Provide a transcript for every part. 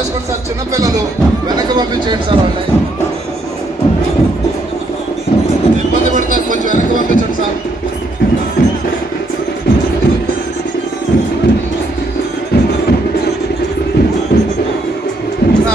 చేసుకోండి సార్ చిన్నపిల్లలు వెనక్కి పంపించేయండి సార్ వాళ్ళని. ఇబ్బంది పడతారు కొంచెం వెనక్కి పంపించండి సార్. నా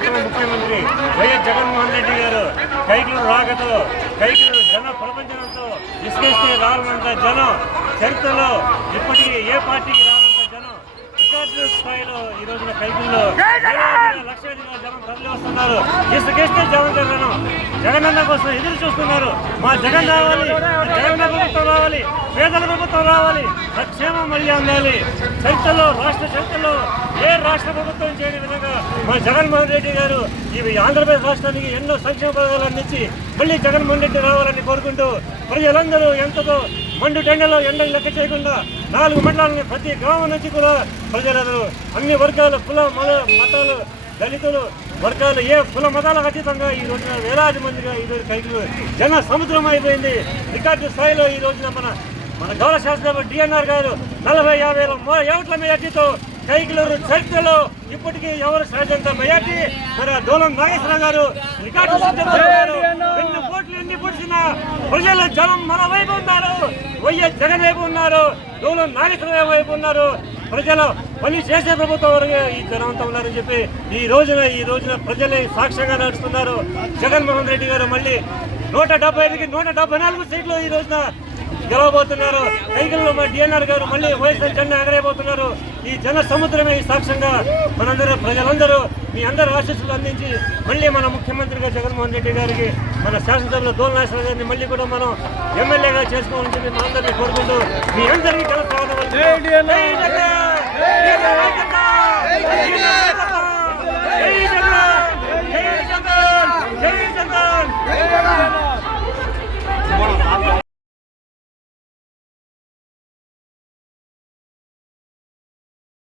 ప్రియతమ ముఖ్యమంత్రి వైఎస్ జగన్మోహన్ రెడ్డి గారు కైకులు రాకతో కైకులు జన ప్రపంచంతో విశ్లేషణ రావాలంత జనం చరిత్రలో ఇప్పటికీ ఏ పార్టీకి రానంత జనం రికార్డు స్థాయిలో ఈ రోజున కైకుల్లో వేలాదిగా, లక్షలాదిగా జనం తరలి వస్తున్నారు. ఇసుకేస్తే జనం జగన్ జగనన్న కోసం ఎదురు చూస్తున్నారు. మా జగన్ రావాలి జగన్ ప్రభుత్వం రావాలి. పేదల ప్రభుత్వం రావాలి సంక్షేమం మళ్ళీ అందాలి. చరిత్రలో రాష్ట్ర చరిత్రలో ఏ రాష్ట్ర ప్రభుత్వం చేయని విధంగా మా జగన్మోహన్ రెడ్డి గారు ఇవి ఆంధ్రప్రదేశ్ రాష్ట్రానికి ఎన్నో సంక్షేమ పథకాలు అందించి మళ్ళీ జగన్మోహన్ రెడ్డి రావాలని కోరుకుంటూ ప్రజలందరూ ఎంతతో మండు టెండలో ఎండలు లెక్క చేయకుండా నాలుగు మండలాలని ప్రతి గ్రామం నుంచి కూడా ప్రజలందరూ అన్ని వర్గాలు కుల మత మతాలు దళితులు వర్గాలు ఏ కుల మతాలకు అతీతంగా ఈ రోజున వేలాది మందిగా ఈ రోజు కైకులు జన సముద్రం అయిపోయింది. రికార్డు స్థాయిలో ఈ రోజున మన మన గౌరవ శాసనసభ డిఎన్ఆర్ గారు నలభై యాభై వేల మో- ఓట్ల మెజార్టీతో కైకిలూరు చరిత్రలో ఇప్పటికీ ఎవరు సహజంత మెజార్టీ? మరి ఆ నాగేశ్వరరావు గారు రికార్డు సృష్టించారు. ఎన్ని కోట్లు ఎన్ని పొడిచినా ప్రజల జనం మన వైపు ఉన్నారు. వైఎస్ జగన్ వైపు ఉన్నారు. దూలం నాగేశ్వరరావు వైపు ఉన్నారు. ప్రజలు పని చేసే ప్రభుత్వం వరకు ఈ జనవంతం ఉన్నారని చెప్పి ఈ రోజున ఈ రోజున ప్రజలే సాక్ష్యంగా నడుస్తున్నారు. జగన్మోహన్ రెడ్డి గారు మళ్ళీ నూట డెబ్బై ఐదుకి నూట డెబ్బై నాలుగు సీట్లు ఈ రోజున గెలవబోతున్నారు. కైకల్లో మా డిఎన్ఆర్ గారు మళ్ళీ వైఎస్ఆర్ జెండా ఎగరేయబోతున్నారు. ఈ జన సముద్రమే ఈ సాక్ష్యంగా మనందరూ ప్రజలందరూ మీ అందరూ ఆశీస్సులు అందించి మళ్ళీ మన ముఖ్యమంత్రిగా జగన్మోహన్ రెడ్డి గారికి మన శాసనసభలో దోల్ నాగేశ్వర గారిని మళ్ళీ కూడా మనం ఎమ్మెల్యేగా చేసుకోవాలని చెప్పి మా అందరినీ కోరుకుంటూ మీ అందరికీ కల స్వాగతం